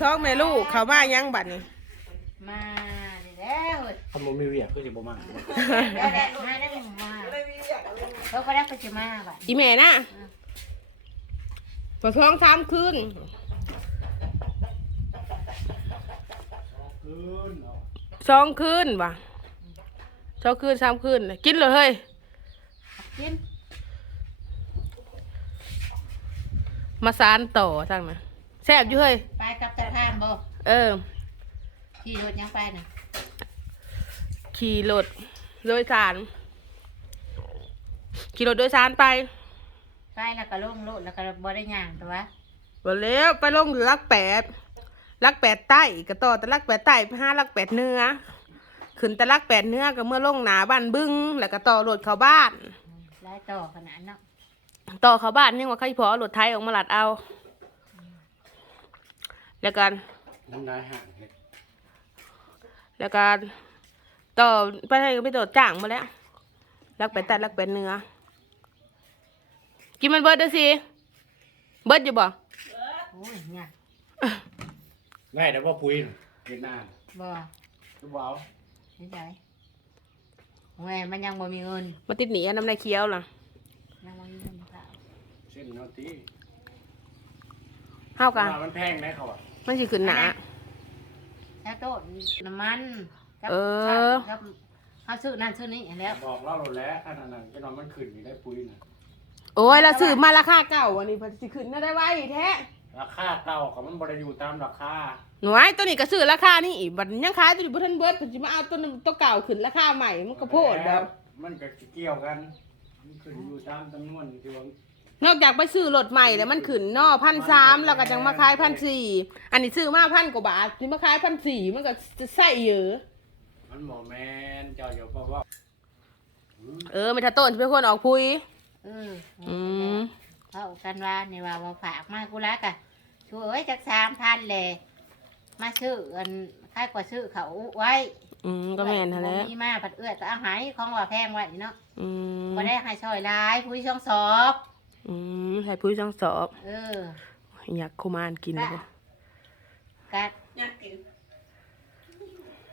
สองแม่ลูกเขามายังบัดนี้ มาดิแล้วเว้ยทำมันมีเวียกคือสิบ่มาได้ได้มาได้หนึ่งมาเขาก็ได้ไปจะมาบัดอีแม่น่ะพอท้องสามคืนคืนเนาะสองคืนว่ะสองคืนสามคืนน่ะกินเลยเฮ้ยกินมาสารต่อทั้งนะ แซ่บอยู่เฮ้ยไปกับตะพานบ่เออ ขี่รถยังไปน่ะขี่รถโดยสาร ขี่รถโดยสารไปไปแล้วก็ลงรถแล้วก็บ่ได้ย่างตัววันแล้วไปลงลักแปดลักแปดใต้ก็ต่อแต่ลักแปดใต้ไปห้าลักแปดเหนื้อขึ้นแต่ลักแปดเหนื้อก็เมื่อลงหนาบ้านบึ้งแล้วก็ต่อรถเข้าบ้านไล่ต่อขนาดเนาะต่อเข้าบ้านยังว่าใครพอเอารถไทยออกมาหลัดเอา แล้วกันน้ำลายห่างเฮ็ดแล้วก็ต่อไปให้ไปต่อจ้างมาแล้วลักแปดใต้ลักแปดเหนื้อกินมันเบิดเด้อสิเบิดอยู่บ่โอ้ยเนี่ยง่ายแต่ว่าปุ๋ยเฮ็ดหน้าบ่คือบ่เอาไม่ใช่โอ้ยมันยังบ่มีเงินมาติดหนีอันน้ำในเคี้ยวล่ะยังบ่มีเงินค่ะเส้นเนาะติเฮากันว่ามันแพงได้เขาอะ มันสิขึ้นหนาแล้วโต๊ะน้ำมันกับเออกับเขาซื้อนั่นซื้อนี่แล้ว บอกเล่าโลดแล้วอันนั้นน่ะจะนอนมันขึ้นนี่ได้ปุ๋ยน่ะโอ้ยเราซื้อมาราคาเก่าอันนี้เพันสิขึ้นน่าได้ไว้แท้ราคาเก่าก็มันบ่ได้อยู่ตามราคาหน่วยตัวนี้ก็ซื้อราคานี่อีกบัดยังขายตัวนี้บ่ทันเบิดเพิ่นสิมาเอาตัวนึงตัวเก่าขึ้นราคาใหม่มันก็โพดแล้วมันก็สิเกี่ยวกัน มันขึ้นอยู่ตามจำนวนที่ว่า นอกจากไปซื้อรถใหม่แล้วมันขึ้นนอพันสามแล้วก็จังมาขายพันสี่อันนี้ซื้อมาพันกว่าบาทสิมาขายพันสี่มันก็จะใส่เยอะ มันบ่แม่นเจ้าอย่าบอกว่าเออไม่ถ้าต้นจะเป็นคนออกพุยเอออืมเขากันว่านี่ว่าว่าฝากมากูรักอะช่วยจักสามพันเลยมาซื้ออันค่ายกว่าซื้อเขาไว้อืมก็แม่นหั่นแหละมีมาผัดเอื้อก็เอาหายของว่าแพงไว้เนาะอืม บ่ได้ให้ช่อยหลายผู้ช่องสอบ อืมใส่พุยจังสอบเอออยากคุมานกินเลยกัด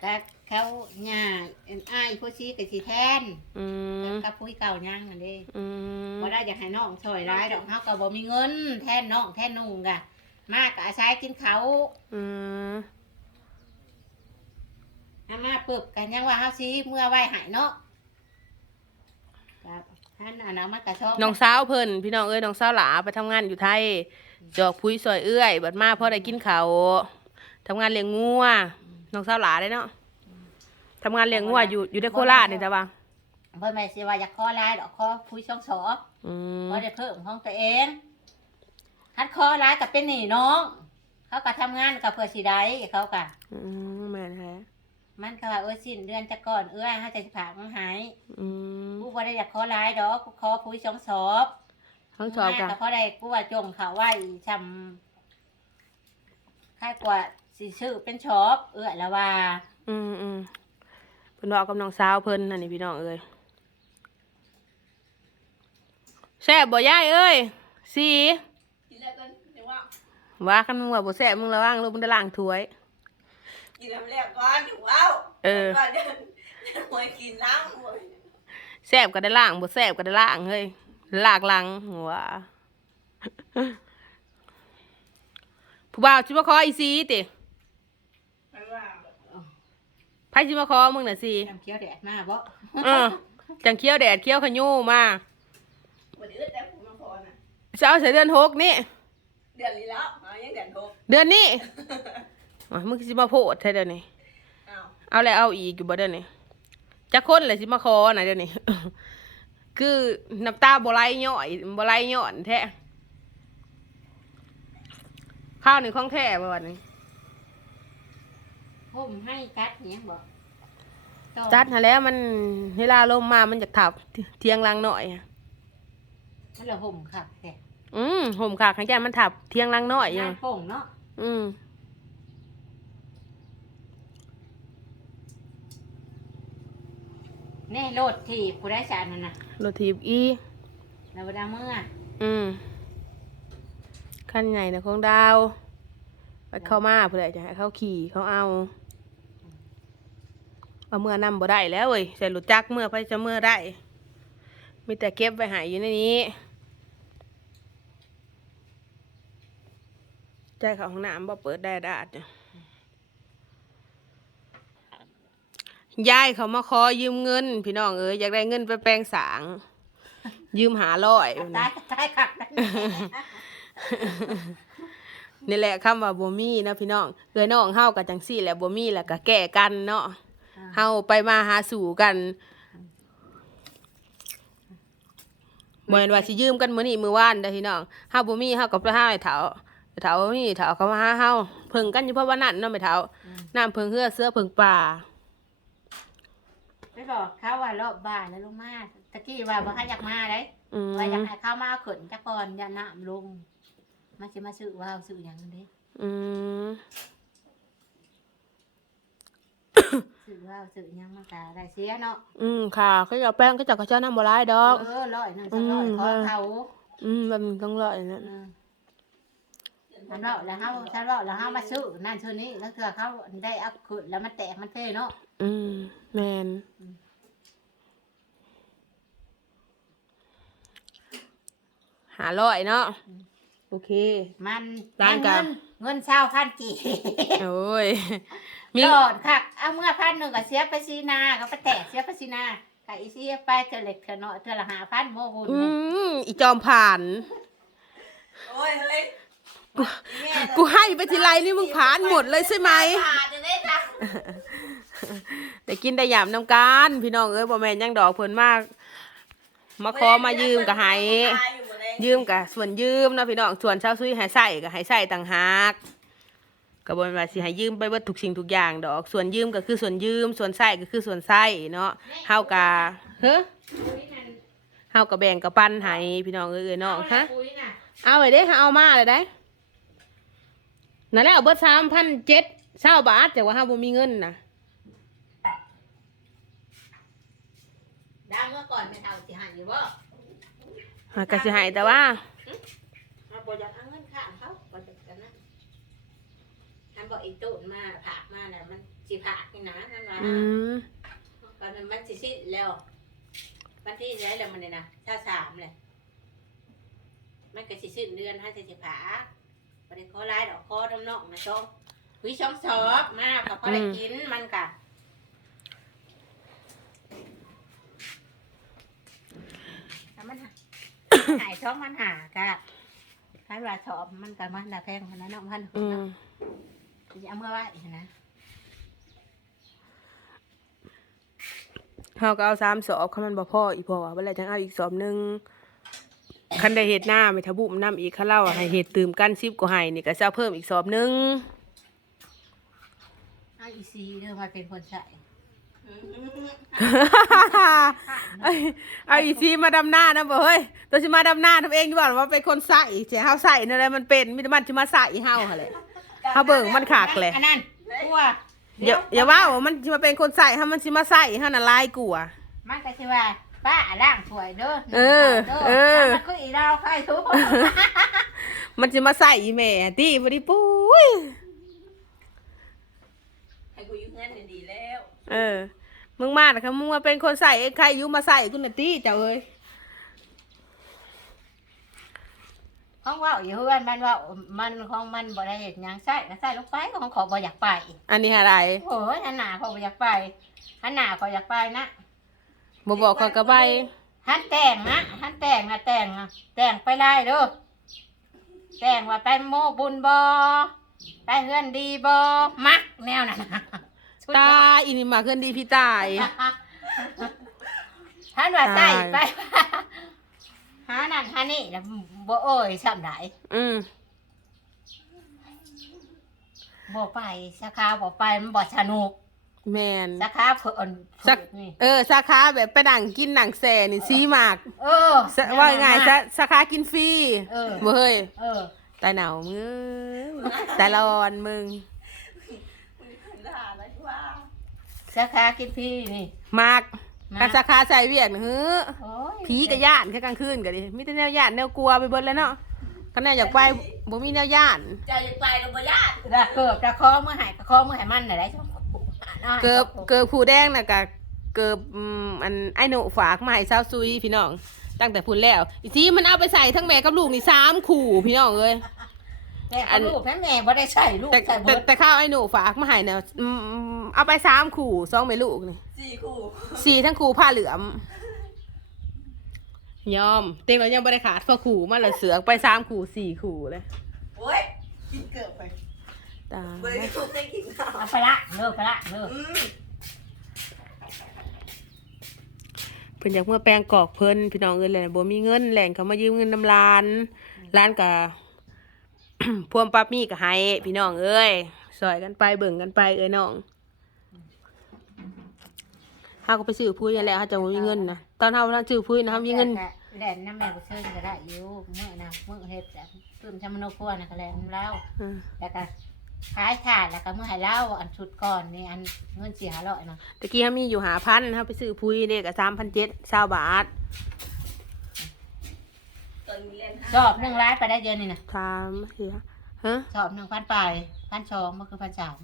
กัดเขาหญ้าอันอ้ายผู้ชี้กับสีแทนอืมกับผู้เก่าย่างนั่นเด้อืมบ่ได้อยากให้น้องช่วยหลายดอกเฮาก็บ่มีเงิน แทนน้องแทนนุ่งกะมากะอาศัยกินเขาวอืมอามาปึบกันยังว่าเฮาสิเมื่อไว้ใหายเนาะครับ ท่านอันนั้นมันกระชอบน้องสาวเพิ่นพี่น้องเอ้ยน้องสาวหลาไปทำงานอยู่ไทย จอกพุ้ยซอยเอื้อยบัดมาพอได้กินข้าวทำงานเลี้ยงงัวน้องสาวหลาได้เนาะทำงานเลี้ยงงัวอยู่อยู่ในโคราชนี่จ้ะบ่าเพิ่นแม่สิว่าอยากขอหลายดอกขอผู้ช่องสอบอืมขอได้เพิ่มของตัวเองคัดขอหลายก็เป็นหนี้น้อง เขาก็ทำงานกับเพื่อสิได้เขาก็อืมแม่นแท้ มันก็ว่าเออสิ้นเดือนจะก่อนเอื้อยเฮาจะสิฝากมันหายอืมกูบ่ได้อยากขอหลายดอกกูขอผู้ช่องสอบทั้งสอบกันก็เพราะได้กูว่าจงเขาไว้ชำค่ายกว่าสิชื่อเป็นช็อปเอื้อยละว่า อืมอืมเพิ่นบอกกับน้องสาวเพิ่นนั่นนี่พี่น้องเอ้ยแซ่บบ่ยายเอ้ยสีกินแล้วก็เดี๋ยวว่าว่าคันมึงว่าบ่แซ่บมึงระวังลูกมึงได้ล้างถ้วย กินน้ำแรกก่อนถึงว้าวเออก่อนเดินเดินหวยกินน้ำหวยแซ่บก็ได้ล้างบ่แซ่บก็ได้ล้างเฮ้ยลากหลังว่าผู้บ่าวสิมาขออีซีติไม่ว่าไผสิมาขอมึงน่ะสิน้ำเคี้ยวแดดมาบ่เออจังเคี้ยวแดดเคี้ยวขยูมาวันนี้แต่ผมมาพอนะจะเอาใส่เดือนหกนี่เดือนนี้แล้วมายังเดือนหกเดือนนี้ อ๋อมึงสิมาโพดแท้เดี๋ยวนี้อ้าวเอาแล้วเอาอีกอยู่บ่เดี๋ยวนี้จะคนเลยสิมาขอน่ะเดี๋ยวนี้คือน้ำตาบ่ไหลย่อยบ่ไหลย่อนแท้ข้าวนี่ของแท้บ่วันนี้ผมให้กัดเนี่ยบ่ต่อจัดหาแล้วมันเวลาลมมามันจะถับเทียงลังหน่อยอะมันละห่มค่ะแกอืมห่มขากให้แกมันถับเทียงลังหน่อยอยู่งานโป่งเนาะอืม น่โลดที่ผู้ได้สารนั่นน่ะรถถีบอี แล้วบ่ได้เมื่ออืมขั้นใหญ่นะของดาวมไปเข้ามาเพื่อจะให้เขาขี่เขาเอา เอาเมื่อนำบ่ได้แล้วเว้ยใส่รถจักรเมื่อไปจะเมื่อได้ มีแต่เก็บไว้ใหายอยู่ในนี้ใจเขาห้องน้ำบ่เปิดได้ดาดจ้ะ ยายเขามาขอยืมเงิน พี่น้องเอ้ยอยากได้เงินไปแปลงสาง ยืมหาร้อยตายตายขักนั่นนี่แหละคำว่าบ่มีนะพี่น้องเอ้ยน้องเฮากับจังซี่แหละบ่มีแล้วก็แก้กันเนาะเฮาไปมาหาสู่กันบ่แม่นว่าสิยืมกันมื้อนี้มื้อวานเด้อพี่น้องเฮาบ่มีเฮาก็ไปหาไอ้เฒ่าไอ้เฒ่าบ่มีไอ้เฒ่าเขามาหาเฮาเพิ่งกันอยู่เพราะว่านั้นเนาะแม่เฒ่าน้ำเพิ่งเฮือเสื้อเพิ่งป่า กเขาว่ารอบบ้านแล้วลงมาตะกี้ว่าบ่ให้อยากมาได้อืมว่าอยากให้เข้ามาเอาขนจักก่อนอย่าน้ำลงมาสิมาซื้อว่าวซื้อหยังเด้อืมซื้อว่าวซื้อหยังมันก็ได้เสียเนาะอืมค่ะเขาจะเอาแป้งเขาจะเขาเจ้าน้ำบ่หลายดอก เออร้อยหนึงสักร้อยอืมของเขาอืมมันต้องรออย่างนั้นเออ ทันเราแล้วเฮาทันเราแล้วเฮามาซื้อนั่นซื้อนี้แล้วเถื่อเขาได้เอาขนแล้วมันแตกมันเท่เนาะอืมแมนอืมหาร้อยเนาะโอเค มันร้านกะเงินเงินเช่าพันกี่โอ้ยมีหลอดค่ะเอาเมื่อพันหนึ่งก็เสียไปซีนาเขาไปแตกเสียไปซีนาไก่เสียไปเธอเล็กเธอเนาะเธอละหาพันโมบุญอืมอีจอมผ่าน โอ้ยเฮ้ย กูให้ไปทีไรนี่มึงผ่านหมดเลยใช่ไหมผ่านจะได้จ้ะแต่กินได้ยามน้ำการพี่น้องเอ้ยบ่แม่นยังดอกเพิ่นมาก มาขอมายืมก็ให้ยืมกับส่วนยืมเนาะพี่น้องส่วนเช่าซุยให้ใส่ก็ให้ใส่ต่างหากก็บ่แม่นว่าสิให้ยืมไปเบิดทุกสิ่งทุกอย่างดอก ส่วนยืมก็คือส่วนยืม ส่วนใส่ก็คือส่วนใส่เนาะเฮากะเฮ้อเฮากะแบ่งกะปันให้พี่น้องเอ้ยเนาะฮะปุ๋ยน่ะเอาไว้เด้เอามาเลยได้ นั่นแหละเอาเบิดสามพันเจ็ดเศร้าบาทแต่ว่าเฮาบ่มีเงินนะดาเมื่อก่อนไม่เท่าสิหันอยู่บ่หากะสิให้แต่ว่ามาบ่อยากเอาเงินข้างเขาบ่จักกันนะอันบอกอีตูนมาผากมาน่ะมันสิผากนี่นะนั่นว่าอืมตอนนั้นมันสิสิ้นแล้ววันที่ไหนแล้วมันเนี่ยนะถ้าสามเลยมันก็สิสิ้นเดือนห้าสิสิผา บ่ได้ขอรายดอกคอน้ำนอกนะจ้องวิช่องสอบมากกับพอได้กินมันกะแต่มันหาหายช่องมันหากะถ้าว่าสอบมันก็มันละแพงขนาดนั้นเนาะมันอืมจะเอาเมื่อไหร่นะเฮาก็เอาสามสอบคันมันบ่พออีกพอว่าเวลาจังเอาอีกสอบหนึง คันได้เฮ็ดหน้าไม่ทะบุมน้ำอีกคันเล่าให้เฮ็ดตื่มกัน10กว่าให้นี่ก็จะเอาเพิ่มอีกสอบหนึงเอาอีซีเด้อมาเป็นคนใส่เอาเอาอีซีมาดำหน้านะบ่เฮ้ยตัวสิมาดำหน้าทำเองดีกว่าว่าเป็นคนใส่เสียเฮาใส่นั่นแหละมันเป็นมีแต่มันสิมาใส่เฮาหั่นแหละเฮาเบิ่งมันขากเลยอันนั้นกลัวอย่าอย่าว่าว่ามันสิมาเป็นคนใส่เฮามันสิมาใส่เฮาน่ะลายกลัวมันก็สิว่า ป้าล่างถ้วยเด้อเออเออมันก็อีดาวใครทุกมันสิมาใส่อีแม่ติบ่ได้ปุ้ยให้กูยืมเงินเนี่ยดีแล้ว เออ มึงมาแต่คะมึงมาเป็นคนใส่เองใครอยู่มาใส่กูน่ะติเจ้าเอ้ยของว่าอยู่เฮือนมันว่ามันของมันบ่ได้เฮ็ดหยังใส่ก็ใส่ลงไปของขอบ่อยากไป อันนี้อะไรโอ้ยหันหน้าขอบ่อยากไปหันหน้าขออยากไปนะ บ่บอกเขาก็ไปหันแต่งนะหันแต่งนะแต่งนะแต่งไปไล่เด้อแต่งว่าไปโมบุญบ่ไปเฮือนดีบ่มักแนวนั้นน่ะชุดตายอีนี่มาขึ้นดีพี่ตายท่านว่าใส่ตายไปหานั่นหานี่แล้วบ่เอ่ยซ้ำไหนอืมบ่ไปสาขาบ่ไปมันบ่สนุก แมนสาขาเพิ่นสักฝึนี่เออสาขาแบบไปนั่งกินหนังแซ่นี่ซีมาก เออสะว่าไงสาสาขากินฟรีเออบ่เฮ้ยเออตายหนาวมึงตายร้อนมึงด่าแล้วว่าสาขากินพี่นี่มากมาการสาขาใส่เวียกน่ะเฮ้อโอ้ยผีกับย่านแค่กลางคืนก็ดิมีแต่แนวย่านแนวกลัวไปเบิดแล้วเนาะคันแน่อยากไปบ่มีแนวย่านจะยังไปกับบ่ญาติดาเกิบดาคอเมื่อหายกะคอเมื่อหายมันน่ะได้ช่อง เกิบเกิบผู้แดงน่ะก็เกิบอืมอันไอ้หนูฝากมาให้สาวซุยพี่น้อง ตั้งแต่พุ่นแล้ว อีซีมันเอาไปใส่ทั้งแม่กับลูกนี่สามขู่พี่น้องเอ้ย แม่เอาลูกแม่แม่บ่ได้ใส่ลูกแต่ใส่แต่เบิดแต่ข้าวไอ้หนูฝากมาให้เนี่ยอืมเอาไปสามขู่สองแม่ลูกนี่ สี่คู่สี่ทั้งขู่ผ้าเหลือม ยอม เต็งเรายังไม่ได้ขาดเพราะขู่มาเลยเสือกไปสามขู่สี่ขู่เลยโอ้ยกินเกือบไป ตายเบอร์ที่ทุกได้กินข้าวเอาไปละเลิกไปละเลิกอืมเพิ่นอยากเมื่อแปลงกอกเพิ่นพี่น้องเอ้ยแหละบ่มีเงินแหล่งเขามายืมเงินนำร้านร้านก็ พวมปั๊บมีก็ให้พี่น้องเอ้ยซอยกันไปเบิ่งกันไปเอ้ยน้องเฮาก็ไปซื้อพุ้ยนั่นแหละเฮาจะบ่มีเงินนะตอนเฮาเราซื้อพุ้ยนะเฮามีเงินแหล่นน้ำแม่ก็เชิญก็ได้อยู่เมื่อนะเมื่อเฮ็ดแบบตื่มชามโนครัวนะก็แหล่นแล้วอืมแล้วก็ ขายขาดแล้วก็เมื่อให้เล่าอันชุดก่อนนี่อันเงินสี่ห้าร้อยเนาะตะกี้เฮามีอยู่หาพันเฮาไปซื้อพุ้ยเด้ก็3,700 20บาทตอนนี้เล่นสอบหนึ่งล้านไปได้เดือนนี่นะสามสี่ฮะสอบหนึ่งพันปลายพันสองมันคือพันสาม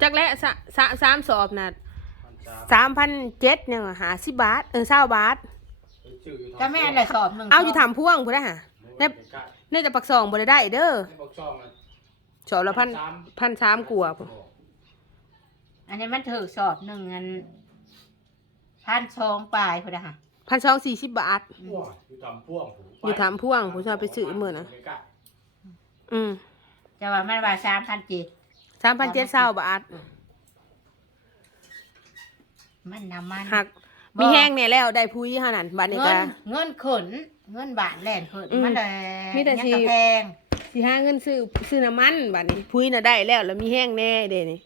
จักและสะสะสามสอบน่ะพันสาม3,700เนี่ยหา10บาทเออ20บาทชื่ออยู่ก็แม่เลยสอบหนึ่งเอาอยู่ถามพ่วงพุ่นนะฮะในในแต่ปักซองบ่ได้ได้เด้อบอกช่องอะ สอบละพันสามพันสามกว่าพุ่นอันนี้มันถือสอบหนึ่งอันพันสองปลายพุ่นนะฮะพันสองสี่สิบบาทพ่วงอยู่ทำพ่วงผมอยู่ถามพ่วงผมจะเอาไปซื้อมื้อน่ะไม่กล้า Ừ. อืมจะว่ามันว่าสามพันเจ็ดสามพันเจ็ดเศร้าบาทมันน้ำมัน หักมีแห้งเนี่ยแล้วได้พุ้ยเท่านั้นบาทนี้เงิก็นเงินขนเงินบาทแหลนขนอืมมันเลยมีแต่ยังสิกระแพง สิหาเงินซื้อซื้อน้ำมันบาทนี้พุ้ยน่ะได้แล้วแล้วมีแห้งแน่เด้นี่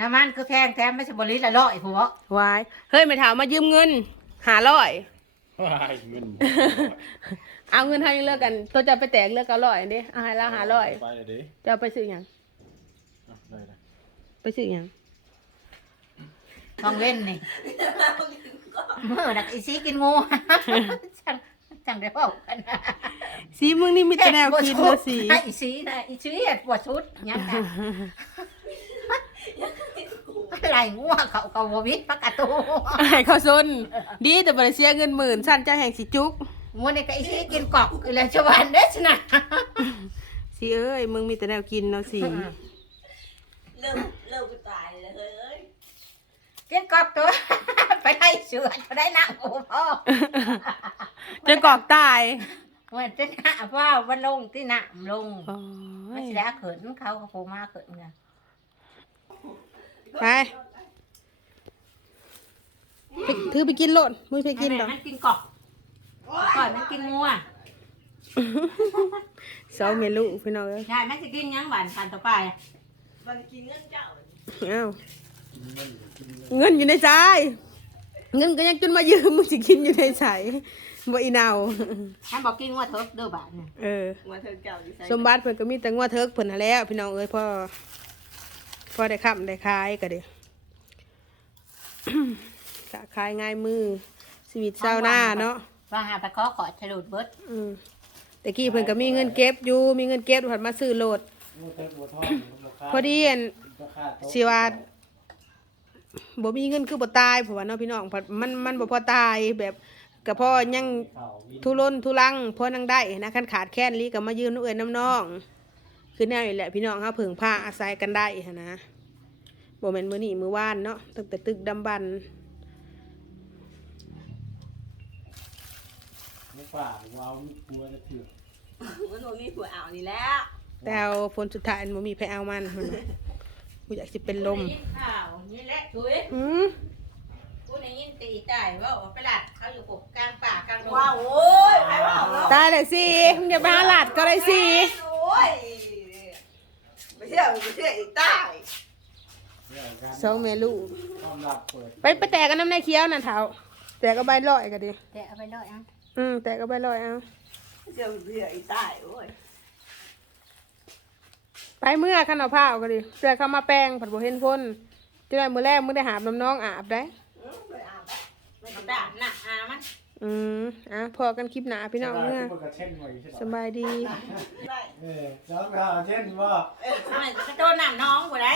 น้ำมันคือแพงแถมไม่ใช่บริละร้อยผัววายเฮ้ยไม่ถามมายืมเงินหาร้อยว้ายเงินเอาเงินให้เลิกกัน ตัวจะไปแตกเลิกก็ร้อยเด้เอาให้ละหาร้อยไปเลยดิจะเอาไปซื้อหยังอะได้นะไปซื้อหยังต้องเล่นนี่เมื่อนักอีซีกินงู จังจังได้เปล่ากันสีมึงนี่มีแต่แนวคิดเด้อสีอีซีนะอีซีเห็ดปวดชุดยังไงอะไรงัวเขาเขาบวิดปากกาตูให้เขาซนดีแต่บ่ได้เสียเงินหมื่นสั้นเจ้าแห่งสิจุกงัวนี่ก็อีซีกินกอกอีเลยชาวบ้านเด้ชนะสิเอ้ยมึงมีแต่แนวกินเนาะสิเริ่มเริ่มกูตายเลยเฮ้ยกินกอกตัว ไปได้เสือไปได้หนังโอ้พ่อจนกอกตายเหมือนจะหน้าพ่อมันลงที่หน้าลงโอ้ไม่ยใช่แล้วเขินเขาก็โผล่มาเขินไงไปไปถือไปกินโลดมึงไปกินดอกมันกินกอกก่อนมันกินงัวสองเมลูกพี่น้องเอ้ยใช่มันจะกินหยังหวานพันต่อไปมันกินเงินเจ้าเอ้ากินเงินกินเงินเงินอยู่ในใจ เงินก็ยังจนมายืมมึงสิกินอยู่ในใจบ่อีเนาฉันบอกกินงัวเถอะเด้อบาทเนี่ยเออมาเธอเจ้าอยู่ใส่สมบัติเพิ่นก็มีแต่งัวเทิกเพิ่นนั่นแหล้วพี่น้องเอ้ยพ่อพ่อได้ค้ำได้ขายก็เด้กะขายง่ายมือชีวิตเช้าวหน้าเนาะว่าหาไปขอขอฉลุดเบิดอืมแต่กี้เพิ่นก็มีเงินเก็บอยู่มีเงินเก็บผัดมาซื้อโหลดบัวเทิดบัวทองราคาพอดีอันราคาโต๊ะสิว่า บ่มีเงินคือบ่ตายเพราะว่าเนาะพี่น้องผัดมันมันบ่พอตายแบบก็พอยังข้าววินทุรนทุรังพอนังได้นะคันขาดแค้นลีก็มายืมน้ำเอื้อนน้ำน้องคือแนวนี่แหละพี่น้องเฮาเพิ่งพาอาศัยกันได้หั้นนะบ่แม่นมื้อนี้มื้อวานเนาะตั้งแต่ตึกดำบันไม่ฝ่าว้าวบัวจะถือมันบ่มีผัวอ่าวนี่แล้วแต่เอาผลสุดท้ายบ่มีไผเอามันหั่นน่ะกูอยากสิเป็นลมกูได้ยินข่าว นี่แหละช่วยอืมกูได้ยินตีตายว่าออกไปหลัดเขาอยู่ปกกลางป่ากลางดงว้าวโอ้ยไปว่าเนาะตายเลยสิมึงอย่าไปหาหลาดก็ได้สิโอ้ยไม่เชื่อไม่เชื่ออีกตายเรื่องการสองแม่ลูกความลับเปิดไปไปแตกกันน้ำในเคี้ยวน่ะเฒ่าแตกก็ใบลอยก็ดิแต่เอาไปเลยอะอืมแตกก็ใบลอยเอาไม่เชื่อไม่เชื่ออีกตายโอ้ยไปเมื่อคันเอาผ้าเอาก็ดิเสื้อเข้ามาแป้งผัดบ่เห็นพ้น จนได้มื้อแรกมึงได้หาบน้ำน้องอาบได้อืมไปอาบแล้วไม่ต้องด่าหน้าอามันอืมอะพอกันคลิปหน้าพี่น้องเมื่เมื่ออเช่นไว้ใช่สบายดีได้เออน้องก็เช่นว่าเอาให้กระโดดน้ำน้องบ่ได้